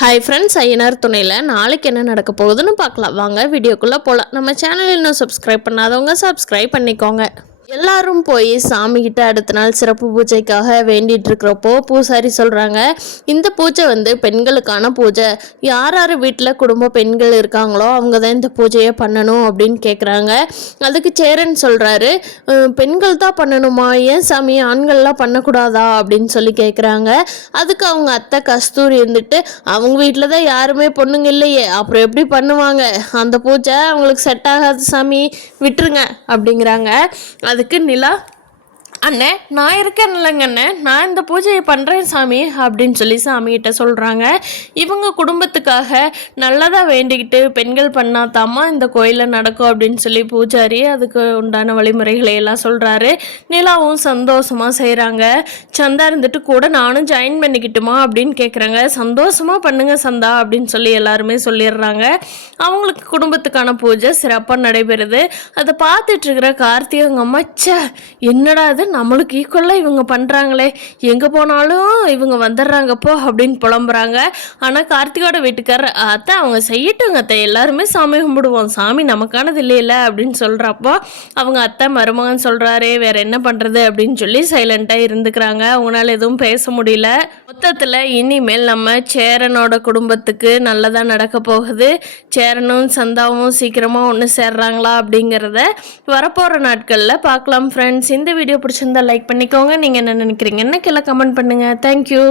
Hi friends, Ayyanar துணையில் நாளைக்கு என்ன நடக்க போகுதுன்னு பார்க்கலாம். வாங்க வீடியோக்குள்ளே போகலாம். நம்ம சேனல் இன்னும் சப்ஸ்கிரைப் பண்ணாதவங்க சப்ஸ்கிரைப் பண்ணிக்கோங்க. எல்லாரும் போய் சாமிகிட்ட அடுத்த நாள் சிறப்பு பூஜைக்காக வேண்டிகிட்டு இருக்கிறப்போ பூசாரி சொல்கிறாங்க, இந்த பூஜை பெண்களுக்கான பூஜை. யார் யார் வீட்டில் குடும்ப பெண்கள் இருக்காங்களோ அவங்க தான் இந்த பூஜையை பண்ணணும் அப்படின்னு கேட்குறாங்க. அதுக்கு சேரன் சொல்கிறாரு, பெண்கள் தான் பண்ணணுமா, ஏன் சாமி ஆண்கள்லாம் பண்ணக்கூடாதா அப்படின்னு சொல்லி கேட்குறாங்க. அதுக்கு அவங்க அத்தை கஸ்தூரி அவங்க வீட்டில் தான் யாருமே பொண்ணுங்க இல்லையே, அப்புறம் எப்படி பண்ணுவாங்க, அந்த பூஜை அவங்களுக்கு செட் ஆகாது சாமி, விட்டுருங்க அப்படிங்கிறாங்க. அதுக்கு நிலா, அண்ணே நான் இருக்கேன் இல்லைங்க அண்ணே, நான் இந்த பூஜையை பண்ணுறேன் சாமி அப்படின்னு சொல்லி சாமிகிட்ட சொல்கிறாங்க. இவங்க குடும்பத்துக்காக நல்லதாக வேண்டிக்கிட்டு பெண்கள் பண்ணாதாம்மா இந்த கோயிலில் நடக்கும் அப்படின்னு சொல்லி பூஜாரி அதுக்கு உண்டான வழிமுறைகளை எல்லாம் சொல்கிறாரு. நிலாவும் சந்தோஷமாக செய்கிறாங்க. சந்தா கூட நானும் ஜாயின் பண்ணிக்கிட்டுமா அப்படின்னு கேட்குறாங்க. சந்தோஷமாக பண்ணுங்க சந்தா அப்படின்னு சொல்லி எல்லாருமே சொல்லிடுறாங்க. அவங்களுக்கு குடும்பத்துக்கான பூஜை சிறப்பாக நடைபெறுது. அதை பார்த்துட்ருக்கிற கார்த்திகங்க அம்மா, என்னடா அது நம்மளுக்கு ஈக்குவலாக இவங்க பண்ணுறாங்களே, எங்கே போனாலும் இவங்க வந்துடுறாங்கப்போ அப்படின்னு புலம்புறாங்க. ஆனால் கார்த்திகோட வீட்டுக்காரர், அத்தை அவங்க செய்யட்டுங்க அத்தை, எல்லாருமே சாமி கும்பிடுவோம், சாமி நமக்கானது இல்லையில அப்படின்னு சொல்கிறப்போ அவங்க அத்தை மருமகன் சொல்கிறாரே வேறு என்ன பண்ணுறது அப்படின்னு சொல்லி சைலண்ட்டாக இருந்துக்கிறாங்க. அவங்களால எதுவும் பேச முடியல. மொத்தத்தில் இனிமேல் நம்ம சேரனோட குடும்பத்துக்கு நல்லதாக நடக்க போகுது. சேரனும் சந்தாவும் சீக்கிரமாக ஒன்று சேர்றாங்களா அப்படிங்கிறத வரப்போகிற நாட்களில் பார்க்கலாம் ஃப்ரெண்ட்ஸ். இந்த வீடியோ பிடிச்சிருந்தா லைக் பண்ணிக்கோங்க. நீங்கள் என்ன நினைக்கிறீங்கன்னு கீழே கமெண்ட் பண்ணுங்கள். தேங்க்யூ.